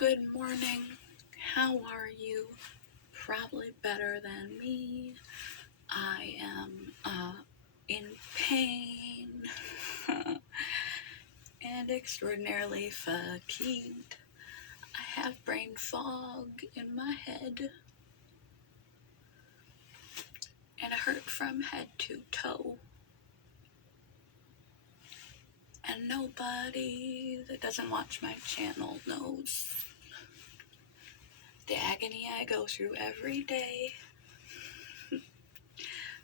Good morning. How are you? Probably better than me. I am in pain and extraordinarily fatigued. I have brain fog in my head and I hurt from head to toe. And nobody that doesn't watch my channel knows the agony I go through every day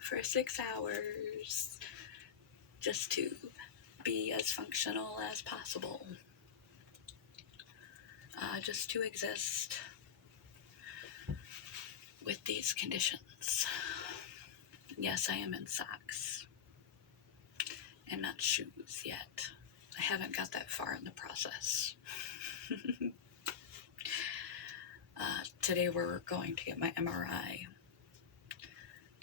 for 6 hours just to be as functional as possible. Just to exist with these conditions. Yes, I am in socks and not shoes yet. I haven't got that far in the process. Today we're going to get my MRI,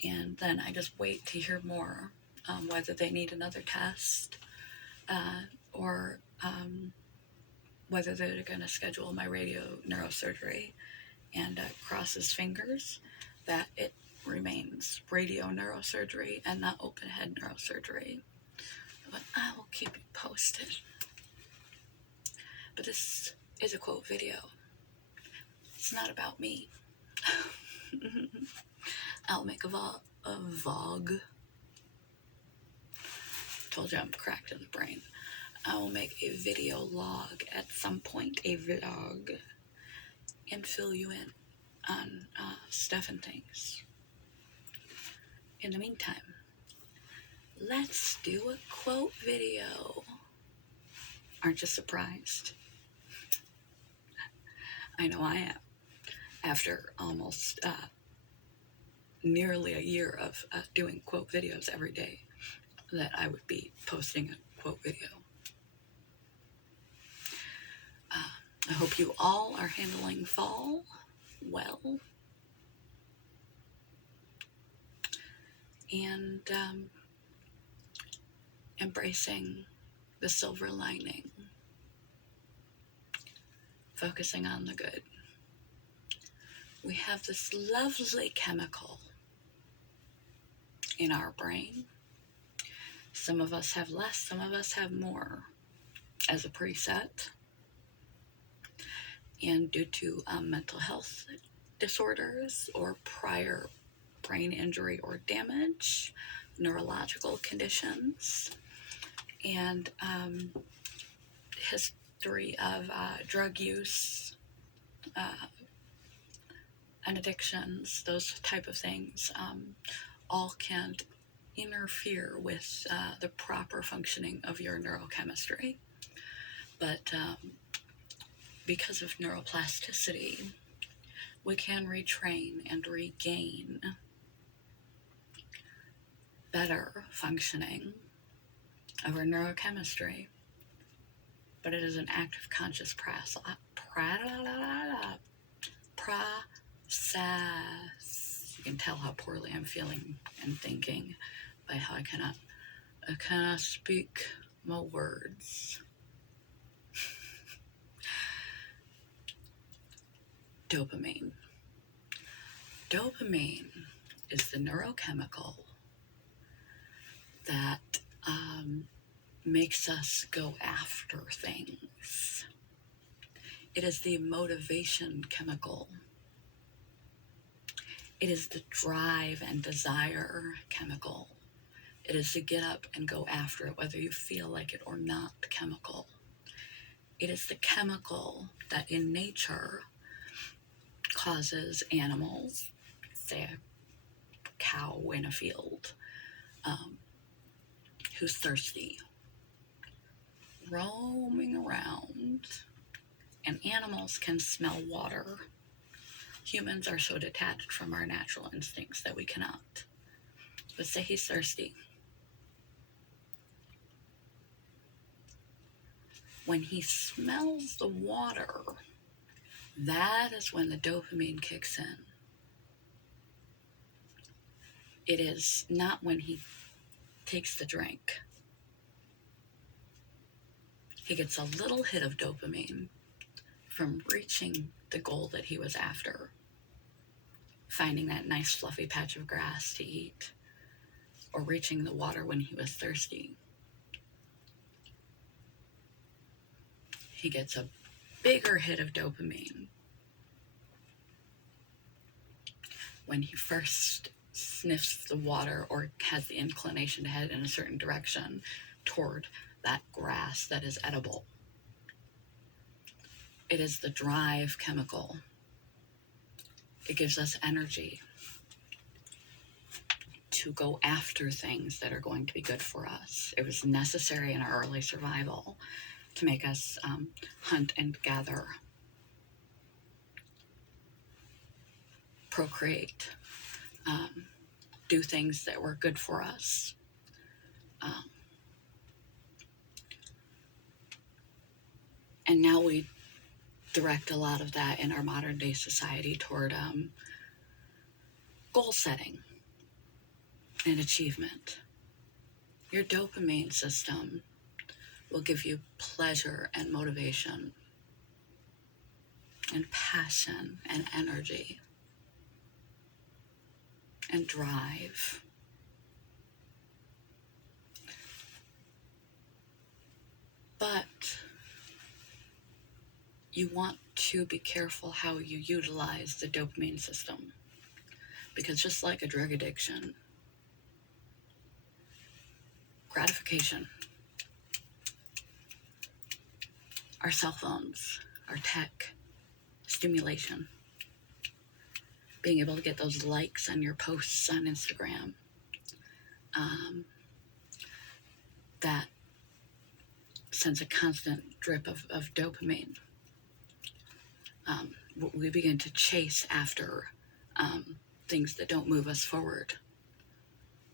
and then I just wait to hear more whether they need another test or whether they're going to schedule my radio neurosurgery, and cross his fingers that it remains radio neurosurgery and not open head neurosurgery. But I will keep you posted. But this is a quote video. It's not about me. I'll make a vlog. Told you I'm cracked in the brain. I will make a video log at some point, a vlog, and fill you in on stuff and things. In the meantime, let's do a quote video. Aren't you surprised? I know I am. After almost nearly a year of doing quote videos every day, that I would be posting a quote video. I hope you all are handling fall well. And embracing the silver lining. Focusing on the good. We have this lovely chemical in our brain. Some of us have less, some of us have more as a preset. And due to mental health disorders or prior brain injury or damage, neurological conditions, and history of drug use and addictions, those type of things, all can interfere with the proper functioning of your neurochemistry. But because of neuroplasticity, we can retrain and regain better functioning of our neurochemistry. But it is an active conscious process. You can tell how poorly I'm feeling and thinking by how I cannot speak my words. Dopamine. Dopamine is the neurochemical that makes us go after things. It is the motivation chemical. It is the drive and desire chemical. It is the get up and go after it, whether you feel like it or not chemical. It is the chemical that in nature causes animals, say a cow in a field, who's thirsty, roaming around, and animals can smell water. Humans are so detached from our natural instincts that we cannot. But say he's thirsty. When he smells the water, that is when the dopamine kicks in. It is not when he takes the drink. He gets a little hit of dopamine from reaching the goal that he was after, finding that nice fluffy patch of grass to eat, or reaching the water when he was thirsty. He gets a bigger hit of dopamine when he first sniffs the water or has the inclination to head in a certain direction toward that grass that is edible. It is the drive chemical. It gives us energy to go after things that are going to be good for us. It was necessary in our early survival to make us hunt and gather, procreate, do things that were good for us. And now we direct a lot of that in our modern day society toward goal setting and achievement. Your dopamine system will give you pleasure and motivation and passion and energy and drive. But you want to be careful how you utilize the dopamine system, because just like a drug addiction, gratification, our cell phones, our tech, stimulation, being able to get those likes on your posts on Instagram, that sends a constant drip of dopamine. We begin to chase after things that don't move us forward,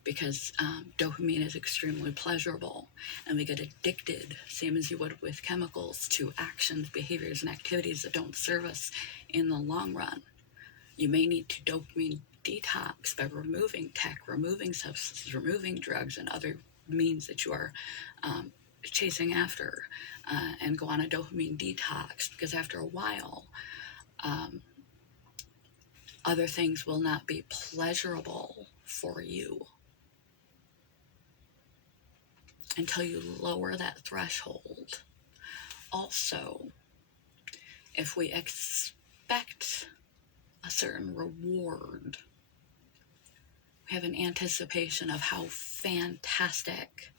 because dopamine is extremely pleasurable, and we get addicted, same as you would with chemicals, to actions, behaviors, and activities that don't serve us in the long run. You may need to dopamine detox by removing tech, removing substances, removing drugs, and other means that you are chasing after, and go on a dopamine detox, because after a while, other things will not be pleasurable for you until you lower that threshold. Also, if we expect a certain reward, we have an anticipation of how fantastic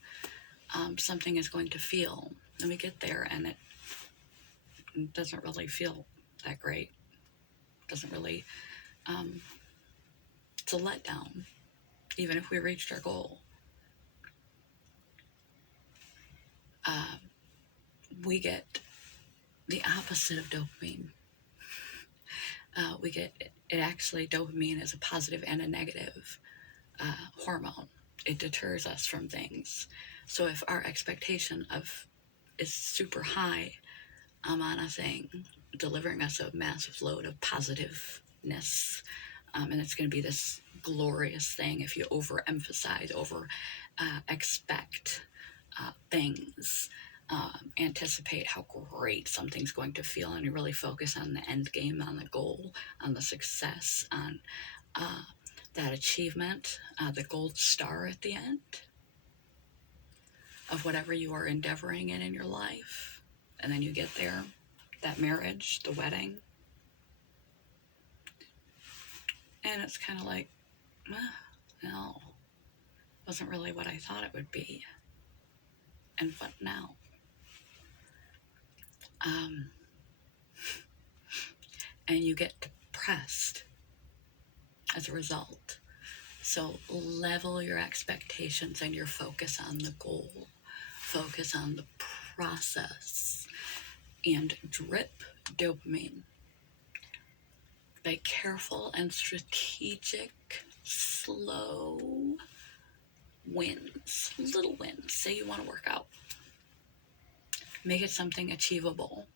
something is going to feel, and we get there and it doesn't really feel that great. It doesn't really, it's a letdown, even if we reached our goal. We get the opposite of dopamine. We get it actually, dopamine is a positive and a negative hormone. It deters us from things. So if our expectation is super high on a thing, delivering us a massive load of positiveness, and it's going to be this glorious thing if you overemphasize, expect things, anticipate how great something's going to feel, and you really focus on the end game, on the goal, on the success, on that achievement, the gold star at the end of whatever you are endeavoring in your life. And then you get there, that marriage, the wedding, and it's kind of like, no, wasn't really what I thought it would be. And what now? And you get depressed as a result. So level your expectations and your focus on the goal. Focus on the process. And drip dopamine by careful and strategic, slow wins. Little wins. Say you want to work out. Make it something achievable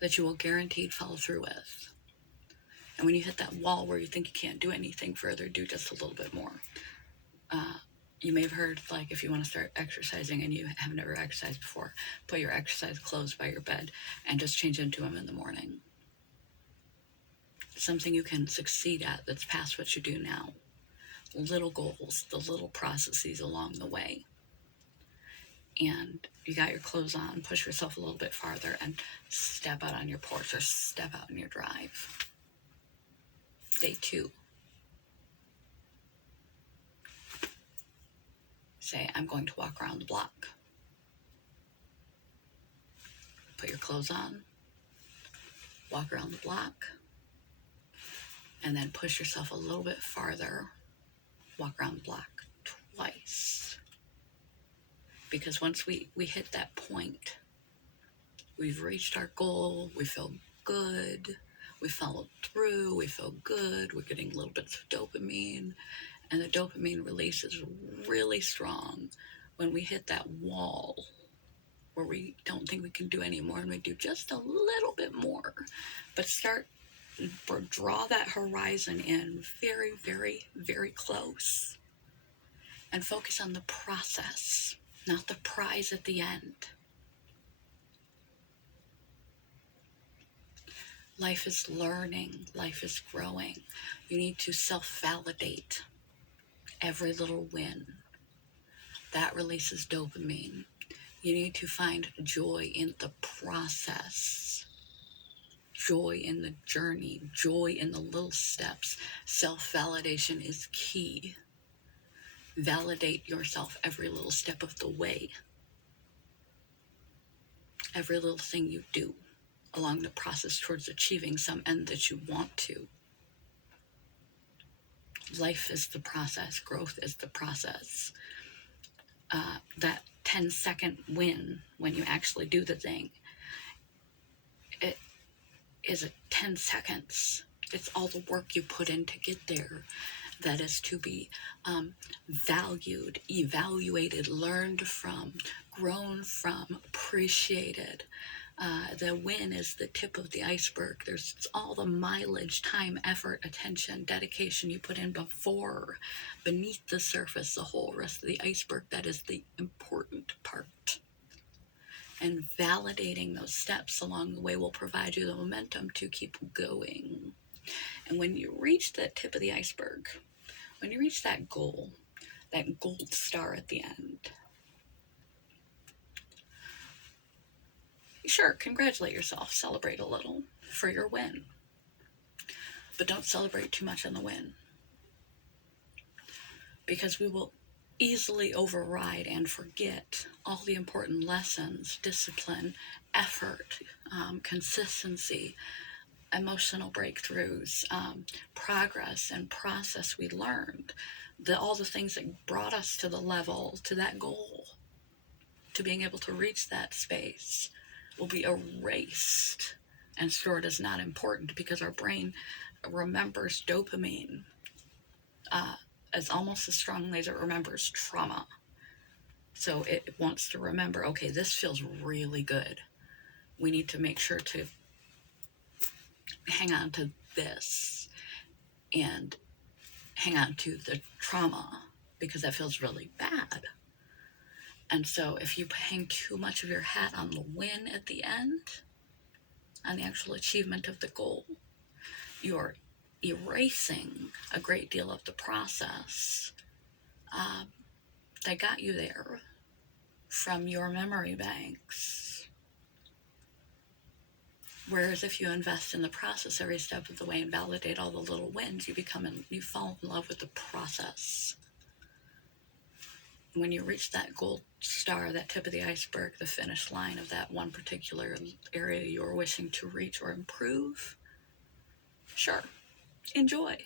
that you will guaranteed follow through with. And when you hit that wall where you think you can't do anything further, do just a little bit more. You may have heard, like, if you want to start exercising and you have never exercised before, put your exercise clothes by your bed and just change into them in the morning. Something you can succeed at that's past what you do now. Little goals, the little processes along the way. And you got your clothes on, push yourself a little bit farther and step out on your porch or step out in your drive. Day 2. Say, I'm going to walk around the block. Put your clothes on, walk around the block, and then push yourself a little bit farther, walk around the block twice. Because once we hit that point, we've reached our goal, we feel good, we followed through, we feel good, we're getting little bits of dopamine, and the dopamine release is really strong when we hit that wall where we don't think we can do any more and we do just a little bit more. But draw that horizon in very, very, very close and focus on the process, not the prize at the end. Life is learning, life is growing. You need to self-validate every little win. That releases dopamine. You need to find joy in the process, joy in the journey, joy in the little steps. Self-validation is key. Validate yourself every little step of the way. Every little thing you do along the process towards achieving some end that you want to. Life is the process. Growth is the process. That 10-second win when you actually do the thing, it is 10 seconds. It's all the work you put in to get there that is to be valued, evaluated, learned from, grown from, appreciated. The win is the tip of the iceberg. There's all the mileage, time, effort, attention, dedication you put in beneath the surface, the whole rest of the iceberg. That is the important part. And validating those steps along the way will provide you the momentum to keep going. And when you reach the tip of the iceberg, when you reach that goal, that gold star at the end, sure, congratulate yourself, celebrate a little for your win, but don't celebrate too much on the win, because we will easily override and forget all the important lessons, discipline, effort, consistency, emotional breakthroughs, progress and process we learned, all the things that brought us to the level, to that goal, to being able to reach that space, will be erased and stored as not important, because our brain remembers dopamine as almost as strongly as it remembers trauma. So it wants to remember, okay, this feels really good. We need to make sure to hang on to this and hang on to the trauma, because that feels really bad. And so if you hang too much of your hat on the win at the end, on the actual achievement of the goal, you're erasing a great deal of the process that got you there from your memory banks. Whereas if you invest in the process every step of the way and validate all the little wins, you fall in love with the process. When you reach that gold star, that tip of the iceberg, the finish line of that one particular area you're wishing to reach or improve, sure, enjoy,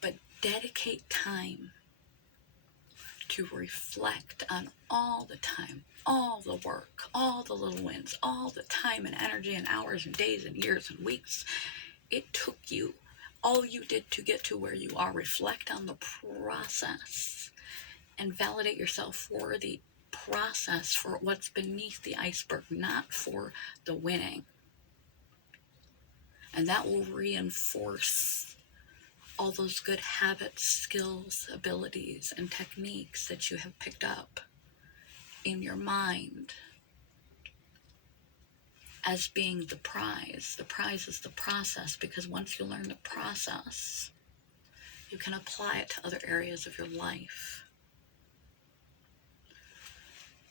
but dedicate time to reflect on all the time, all the work, all the little wins, all the time and energy and hours and days and years and weeks it took you, all you did to get to where you are. Reflect on the process and validate yourself for the process, for what's beneath the iceberg, not for the winning. And that will reinforce all those good habits, skills, abilities, and techniques that you have picked up in your mind as being the prize. The prize is the process, because once you learn the process, you can apply it to other areas of your life.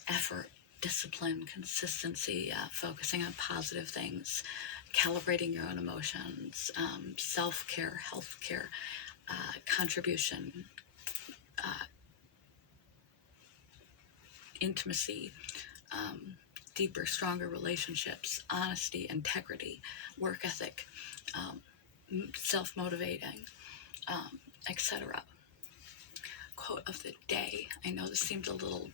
Effort, discipline, consistency, focusing on positive things, calibrating your own emotions, self-care, health-care, contribution, intimacy, deeper, stronger relationships, honesty, integrity, work ethic, self-motivating, etc. Quote of the day. I know this seems a little,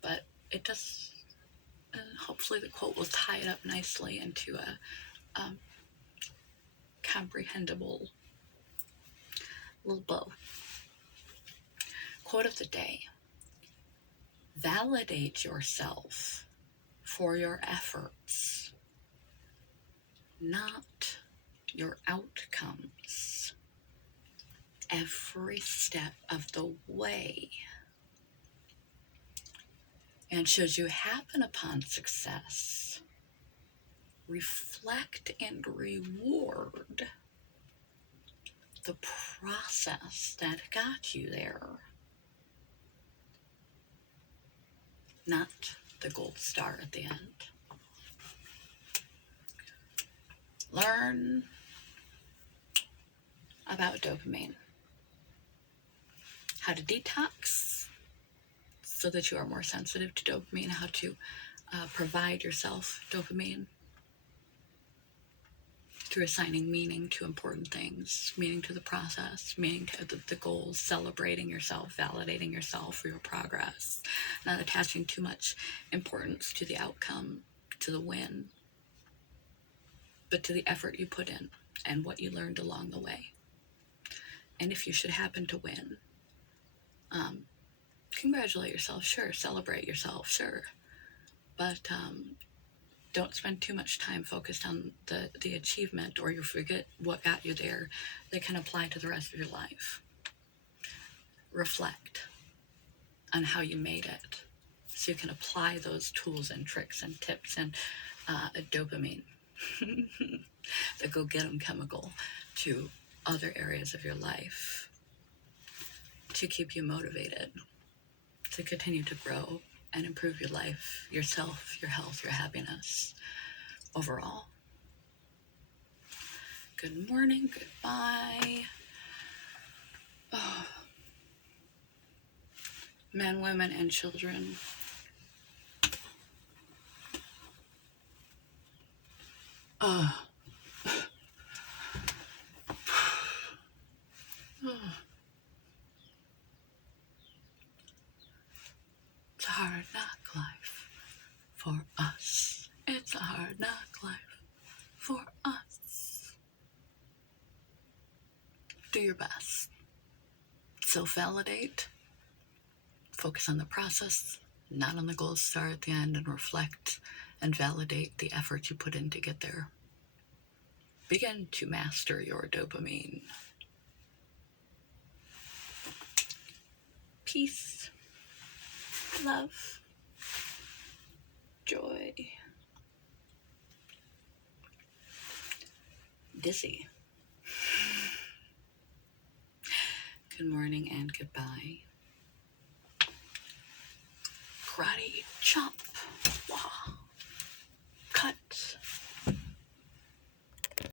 but it does. Hopefully the quote will tie it up nicely into a comprehensible little bow. Quote of the day. Validate yourself for your efforts, not your outcomes, every step of the way. And should you happen upon success, reflect and reward the process that got you there, not the gold star at the end. Learn about dopamine, how to detox so that you are more sensitive to dopamine, how to provide yourself dopamine through assigning meaning to important things, meaning to the process, meaning to the goals, celebrating yourself, validating yourself for your progress, not attaching too much importance to the outcome, to the win, but to the effort you put in and what you learned along the way. And if you should happen to win, congratulate yourself, sure, celebrate yourself, sure, but don't spend too much time focused on the achievement, or you forget what got you there. They can apply to the rest of your life. Reflect on how you made it, so you can apply those tools and tricks and tips and dopamine, the go-get-em chemical, to other areas of your life to keep you motivated, to continue to grow and improve your life, yourself, your health, your happiness overall. Good morning, goodbye. Oh. Men, women, and children. It's a hard knock life for us. It's a hard knock life for us. Do your best. Self-validate. Focus on the process, not on the gold star at the end, and reflect and validate the effort you put in to get there. Begin to master your dopamine. Peace, love, joy. Dizzy. Good morning and goodbye. Karate chop.